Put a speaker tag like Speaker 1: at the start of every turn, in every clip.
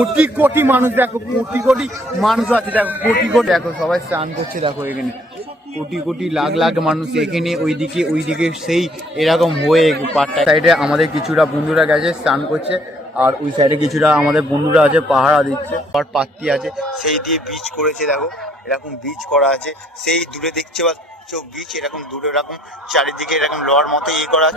Speaker 1: কোটি কোটি মানুষ দেখো, কোটি কোটি মানুষ আছে, দেখো, কোটি কোটি, দেখো, সবাই স্নান করছে, দেখো, এখানে। কোটি কোটি লাখ লাখ মানুষ এখানে, ওইদিকে ওইদিকে সেই এরকম হয়ে পাটটা সাইডে আমাদের কিছুটা বন্ধুরা গেছে, স্নান করছে, আর ওই সাইডে কিছুটা আমাদের বন্ধুরা আছে, পাহারা দিচ্ছে। আর পাত্তি আছে, সেই দিয়ে বীজ করেছে, দেখো, এরকম বীজ করা আছে, সেই দূরে দেখছে, বা চব্বিশ এরকম দূরে এরকম চারিদিকে এরকম লোহার মতো ইয়ে করা।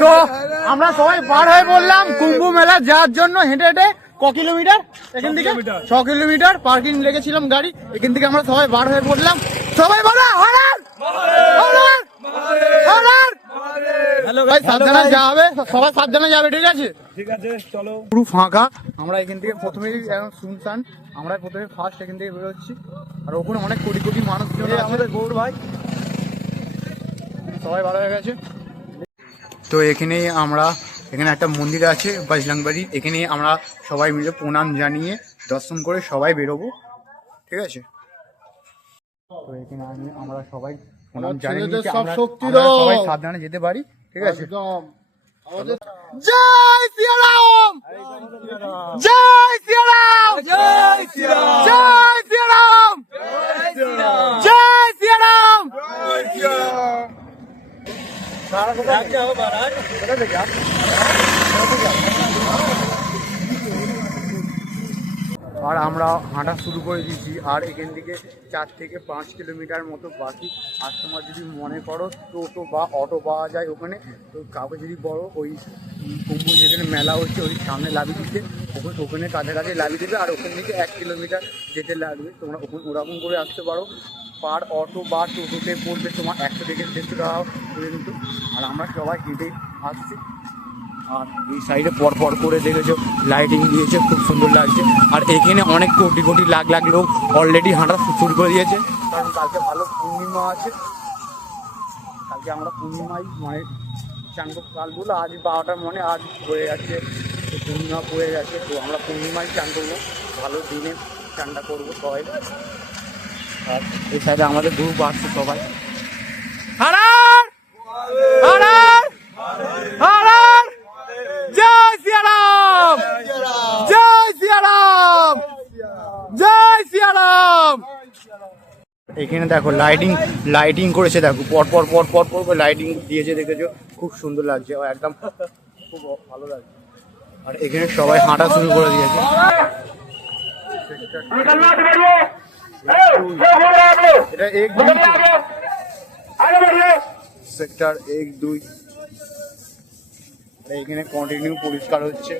Speaker 1: তো আমরা সবাই বার হয়ে বললাম কুম্ভ মেলা যাওয়ার জন্য হেঁটে হেঁটে ক কিলোমিটার? এখান থেকে? ছ কিলোমিটার। পার্কিং লেগেছিলাম গাড়ি এখান থেকে আমরা সবাই বার হয়ে পড়লাম সবাই বলো হরার হরার হরার হ্যালো ভাই সাবধানে যাবে সবাই সাবধানে যাবে ঠিক আছে?
Speaker 2: ঠিক আছে চলো।
Speaker 1: পুরো ফাঁকা। আমরা এখান থেকে প্রথমেই এখন শুনশান। আমরা প্রথমে ফার্স্ট এখান থেকে বেরোচ্ছি। আর ওখানে অনেক কোটি কোটি মানুষ আমাদের গৌর ভাই। সবাই ভালো হয়ে গেছে। তো এখানেই আমরা এখানে একটা মন্দির আছে বাজলাংবাড়ি। এখানে আমরা সবাই মিলে প্রণাম জানিয়ে দর্শন করে সবাই বেরোবো। ঠিক আছে? তো এখানে আমি আমরা সবাই
Speaker 3: সব শক্তি
Speaker 1: সবাই সাবধানে যেতে পারি ঠিক আছে?
Speaker 3: একদম। আমাদের
Speaker 1: জয় শ্রীরাম জয় শ্রীরাম জয় শ্রীরাম জয় শ্রীরাম জয় শ্রীরাম আর আমরা হাঁটা শুরু করে দিয়েছি। আর এখান থেকে চার থেকে পাঁচ কিলোমিটার মতো বাকি। আর তোমার যদি মনে করো টোটো বা অটো পাওয়া যায় ওখানে, তো কাউকে যদি বড় ওই কুম্ভ যেখানে মেলা হচ্ছে, ওই সামনে লাভিয়ে দিতে, ওখানে ওখানে কাছাকাছি লাভিয়ে দেবে। আর ওখান থেকে এক কিলোমিটার যেতে লাগবে। তোমরা ওখানে ওরকম করে আসতে পারো। পার অটো বা টোটোতে পড়বে তোমার একশো থেকে দেড়শো টাকা করে কিন্তু। আর আমরা সবাই হেঁটে আসছি। আর এই সাইডে পর পর করে দেখেছ লাইটিং দিয়েছে, খুব সুন্দর লাগছে। আর এখানে অনেক কোটি কোটি লাখ লাখ লোক অলরেডি হাঁটা শুরু করে দিয়েছে। কারণ কালকে ভালো পূর্ণিমা আছে। কালকে আমরা পূর্ণিমাই মানে চান কাল বলে আজ বারোটার মনে আজ হয়ে যাচ্ছে পূর্ণিমা পড়ে গেছে, তো আমরা পূর্ণিমাই চান করব। ভালো দিনে চানটা করব সবাই। আর এই সাইডে আমাদের গ্রুপ আসছে সবাই। হারার হারার হারার জয় সিয়ারাম জয় সিয়ারাম জয় সিয়ারাম এখানে দেখো লাইটিং লাইটিং করেছে দেখো, পর পর পর পর পর লাইটিং দিয়েছে দেখেছ খুব সুন্দর লাগছে একদম খুব ভালো লাগছে। আর এখানে সবাই হাঁটা শুরু করে দিয়েছে। সেক্টর এক, দুই এখানে কন্টিনিউ পরিষ্কার হচ্ছে।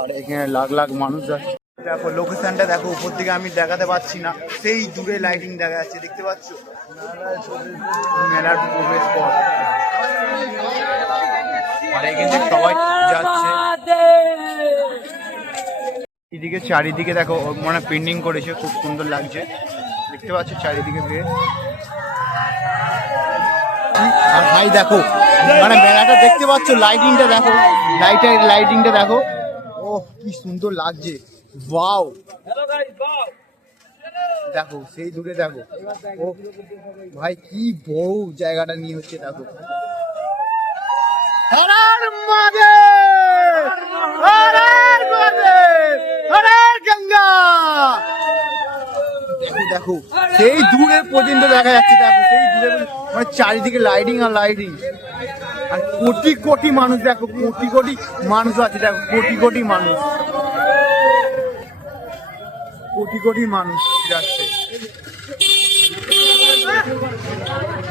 Speaker 1: আর এখানে লাখ লাখ মানুষ আছে দেখো লোকেশনটা দেখো উপর থেকে আমি দেখাতে পাচ্ছি না। সেই দূরে লাইটিং দেখা যাচ্ছে দেখতে পাচ্ছ? মেলার প্রবেশ পথ। সবাই যাচ্ছে। এদিকে চারিদিকে দেখো মানে পেন্টিং করেছে খুব সুন্দর লাগছে। দেখতে পাচ্ছ চারিদিকে আর ভাই দেখো মানে মেলাটা দেখতে পাচ্ছ লাইটিংটা দেখো লাইটের লাইটিংটা দেখো। কি সুন্দর লাগছে। ওয়াও। দেখো সেই দূরে দেখো। ও ভাই কি বড় জায়গাটা নিয়ে হচ্ছে দেখো। হরার মহাদেব! হরার মহাদেব! হরার গঙ্গা! দেখো দেখো সেই দূরে পর্যন্ত দেখা যাচ্ছে দেখো সেই দূরে মানে চারিদিকে লাইটিং আর লাইটিং আর কোটি কোটি মানুষ দেখো কোটি কোটি মানুষ আছে দেখো কোটি কোটি মানুষ। কোটি কোটি মানুষ যাচ্ছে।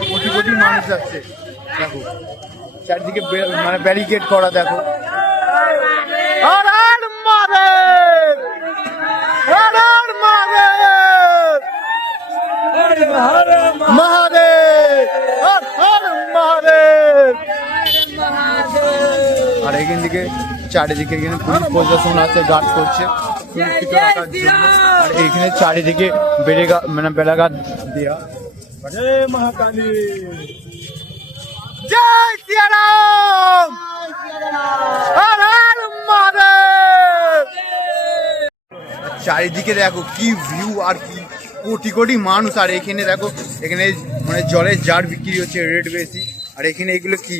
Speaker 1: কোটি কোটি মানুষ যাচ্ছে দেখো। চারিদিকে মানে ব্যারিকেড করা দেখো। মহাদেব! আর এখান থেকে চারিদিকে এখানে পুলিশ প্রশাসন আছে গার্ড করছে। সুরক্ষিত রাখার জন্য। আর এখানে চারিদিকে বেড়েগা মানে বেড়াঘাট দেওয়া
Speaker 2: জয় মহাকালী!
Speaker 1: জয় শ্রীরাম হর হর মহাদেব! চারিদিকে দেখো কি ভিউ আর কি কোটি কোটি মানুষ। আর এখানে দেখো এখানে মানে জলের জার বিক্রি হচ্ছে রেট বেশি। আর এখানে এগুলো কি?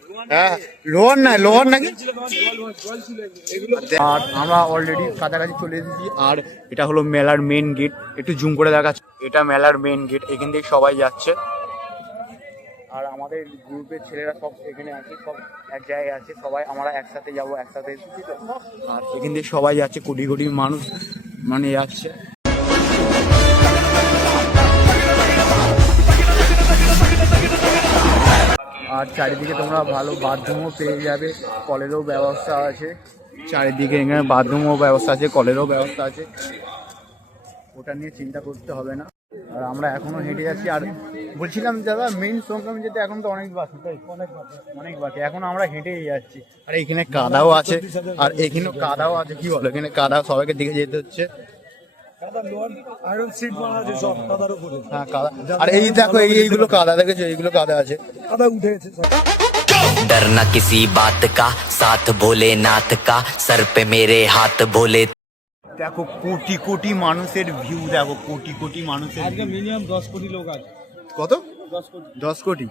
Speaker 1: হ্যাঁ লোহার না, লোহার নাকি? আর আমরা অলরেডি কাছাকাছি চলে এসেছি, আর এটা হলো মেলার মেন গেট একটু জুম করে দেখাচ্ছে এটা মেলার মেন গেট এখান থেকে সবাই যাচ্ছে। আর আমাদের গ্রুপের ছেলেরা সব এখানে আছে, সব এক জায়গায় আছে। সবাই, আমরা একসাথে যাব, একসাথে আর এখান থেকে সবাই যাচ্ছে, কোটি কোটি মানুষ মানে যাচ্ছে। আর চারিদিকে তোমরা ভালো বাথরুমও পেয়ে যাবে, কলেরও ব্যবস্থা আছে। চারিদিকে এখানে বাথরুমও ব্যবস্থা আছে, কলেরও ব্যবস্থা আছে। ওটা নিয়ে চিন্তা করতে হবে না। আর আমরা এখনও হেঁটে যাচ্ছি, আর বলছিলাম দাদা মেইন সংগ্রাম যেতে এখন তো অনেক বাকি, তাই? অনেক বাকি অনেক বাকি এখন আমরা হেঁটেই যাচ্ছি। আর এখানে কাদাও আছে, আর এখানেও কাদাও আছে, কি বলো? এখানে কাদা সবাইকে দিকে যেতে হচ্ছে। আর এই দেখো এই এইগুলো কাদা দেখেছো এইগুলো কাদা আছে
Speaker 2: কাদা উঠে গেছে সব
Speaker 4: डरना किसी बात का साथ भोलेनाथ का सर पे मेरे हाथ भोले
Speaker 1: দেখো কোটি কোটি মানুষের ভিউ দেখো কোটি কোটি মানুষের view।
Speaker 2: মিনিমাম দশ কোটি লোক আছে
Speaker 1: কত
Speaker 2: দশ কোটি
Speaker 1: দশ কোটি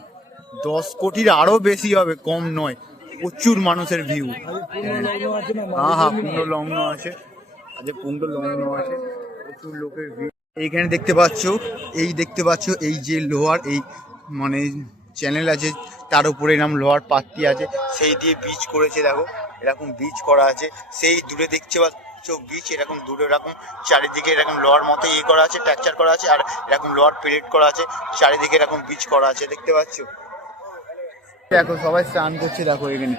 Speaker 1: দশ কোটির আরো বেশি হবে কম নয় প্রচুর মানুষের ভিউ
Speaker 2: লগ্ন আছে না
Speaker 1: হ্যাঁ হ্যাঁ পুণ্য লগ্ন আছে আজ পুণ্য লগ্ন আছে প্রচুর লোকের এইখানে দেখতে পাচ্ছ, এই দেখতে পাচ্ছ, এই যে লোহার এই মানে চ্যানেল আছে, তার উপরে এরকম লোহার পাত্তি আছে, সেই দিয়ে বীজ করেছে, দেখো, এরকম বীজ করা আছে, সেই দূরে দেখতে পাচ্ছ বীজ এরকম দূরে এরকম, চারিদিকে এরকম লোহার মতো ইয়ে করা আছে ট্যাকচার করা আছে, আর এরকম লোহার প্লেট করা আছে, চারিদিকে এরকম বীজ করা আছে, দেখতে পাচ্ছ? দেখো, সবাই স্নান করছে, দেখো এখানে।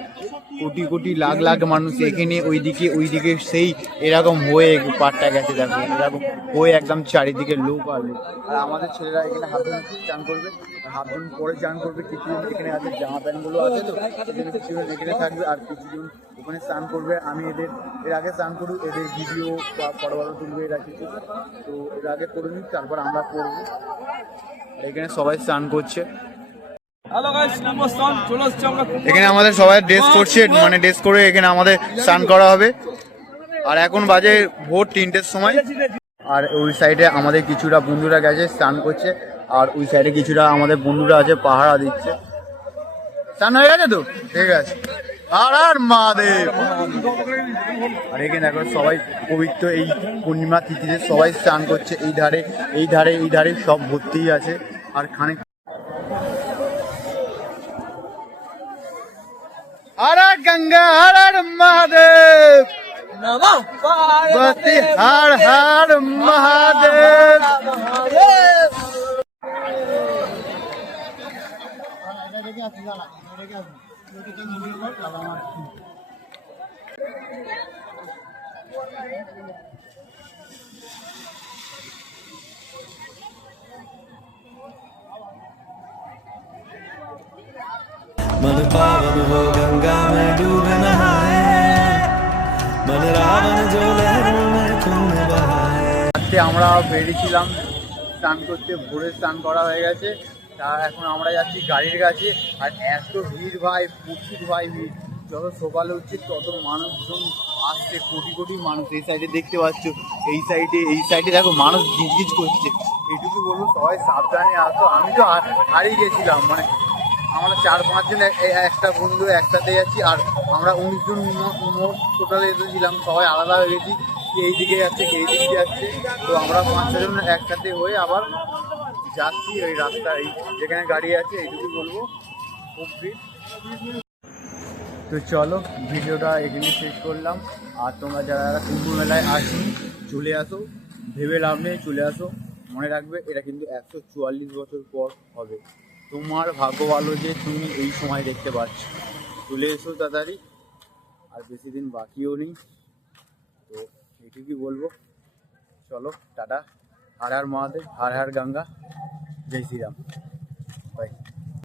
Speaker 1: কোটি কোটি লাখ লাখ মানুষ এখানে, ওইদিকে ওইদিকে সেই এরকম হয়ে পাটটা গেছে, দেখো। এরকম হয়ে একদম চারিদিকে লোক আর আর আমাদের ছেলেরা এখানে হাত ধুয়ে চান করবে। হাত ধুন পরে চান করবে। কিছুজন এখানে আছে, জামা প্যান্টগুলো আছে তো। এখানে কিছুজন এখানে থাকবে আর কিছুজন ওখানে স্নান করবে। আমি এদের, এর আগে স্নান করি এদের ভিডিও বা বড় তুলবে, এরা কিছু। তো এর আগে করে নিই তারপর আমরা করব। এখানে সবাই স্নান করছে। এখানে আমাদের সবাই ড্রেস করছে মানে ড্রেস করে এখানে আমাদের স্নান করা হবে। আর এখন বাজে ভোর তিনটের সময়। আর ওই সাইডে আমাদের কিছুটা বন্ধুরা গেছে স্নান করছে। আর ওই সাইডে কিছুটা আমাদের বন্ধুরা আছে পাহারা দিচ্ছে। স্নান হয়ে গেছে তো? ঠিক আছে। আর আর মাদেব আর এখানে এখন সবাই পবিত্র এই পূর্ণিমা তিথিতে সবাই স্নান করছে। এই ধারে এই ধারে এই ধারে সব ভর্তিই আছে। আর খানিক
Speaker 5: ஆராட் கங்கா ஆராடும் மகாதேவ். பார்வதி ஹார் ஹாரும் மகாதேவ். மது பாவம் போக
Speaker 1: রাতে আমরা বেরিয়েছিলাম, স্নান করতে, ভোরে স্নান করা হয়ে গেছে। তা এখন আমরা যাচ্ছি গাড়ির কাছে। আর এত ভিড় ভাই, প্রচুর ভাই ভিড়। যত সকালে উঠছে তত মানুষজন আসছে, কোটি কোটি মানুষ। এই সাইডে দেখতে পাচ্ছ, এই সাইডে এই সাইডে দেখো মানুষ গিজ গিজ করছে। এইটুকু বলব, সবাই সাবধানে আসো। আমি তো হারিয়ে গেছিলাম মানে আমরা চার পাঁচজন একটা বন্ধু একসাথে যাচ্ছি, আর আমরা উনিশজন জন টোটালে এসেছিলাম। সবাই আলাদা হয়ে গেছি। এই দিকে যাচ্ছে এই দিকে যাচ্ছে। তো আমরা পাঁচ ছজন একসাথে হয়ে আবার যাচ্ছি ওই রাস্তা, এই যেখানে গাড়ি আছে এইটুকু বলব। খুব ভিড়। তো চলো, ভিডিওটা এখানে শেষ করলাম। আর তোমরা যারা যারা কুম্ভ মেলায় চলে আসো। ভেবে লাভ নেই, চলে আসো। মনে রাখবে, এটা কিন্তু একশো চুয়াল্লিশ বছর পর হবে। তোমার ভাগ্য ভালো যে তুমি এই সময় দেখতে পাচ্ছ। চলে এসো তাড়াতাড়ি, আর বেশি দিন বাকিও নেই। তো এটুকুই বলব। চলো টাটা। হার হার মহাদেব হার হার গঙ্গা। জয় শ্রীরাম।